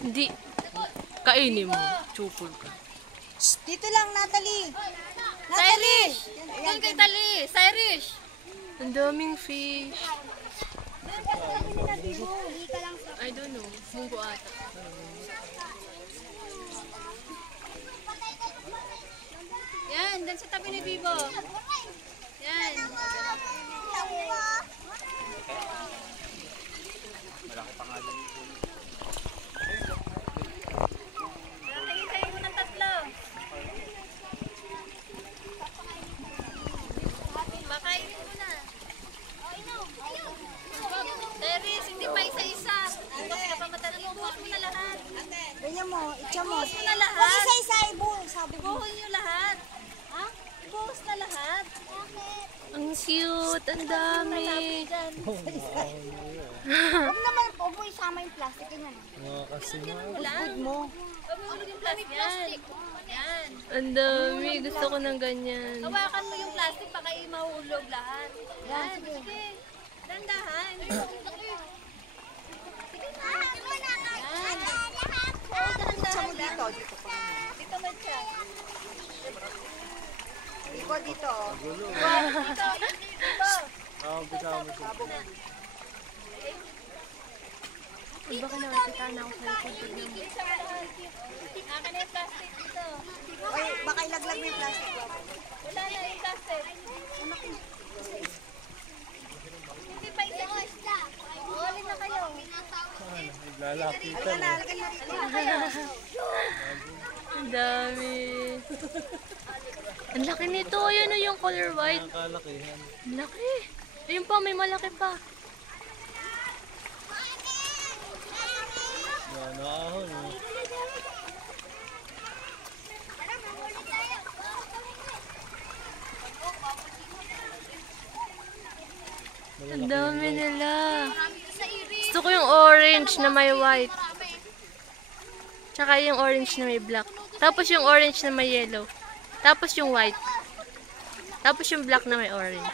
Hindi. Kainin mo. Chupol ka. Dito lang, Natalie. Irish! Doon kay Tali. Irish! Ang daming fish. I don't know. Munggo ata. Yan, doon sa tabi ni Bibo. Yan. Malaki pangalan. Tingin-tingin mo ng tatlo. Bakainin mo na. Teres, hindi pa isa-isa. Bukas ka pa matanong. Bukas mo na lahat. Ganyan mo, itcha mo. Bukas mo na lahat. Huwag isa-isa, ibuhos. Sabi mo. Bukuhin nyo lahat. Ha? Bukas na lahat. Ang cute. Ang dami. Huwag naman, huwag mo isama yung plastic. Ganyan. Lang. Mo. Huwag mo hulog yung plastic. Yan. Ang dami. Gusto ko ng ganyan. Hawakan mo yung plastic baka mahulog lahat. Yan. Sige. Dandahan. Sige na. Yan. Oo, Itcha mo dahan-dahan dito. lang. Dito pa. Dito ba siya? Ibo dito. Baka nakakita na ako sa likod. Akin na yung plastic dito. Oy, baka ilaglag mo yung plastic. Wala na yung plastic. Hindi pa isa. Ulit na kayo. Lalapitan. Alagyan na rito. Ang dami. Ang laki nito. Ayan o yung color white. Kalakihan. Ang laki. Ayun pa, may malaki pa. Yan, nakahon. Ang dami nila. Gusto ko yung orange na may white. Tsaka yung orange na may black. Tapos yung orange na may yellow. Tapos yung white. Tapos yung black na may orange.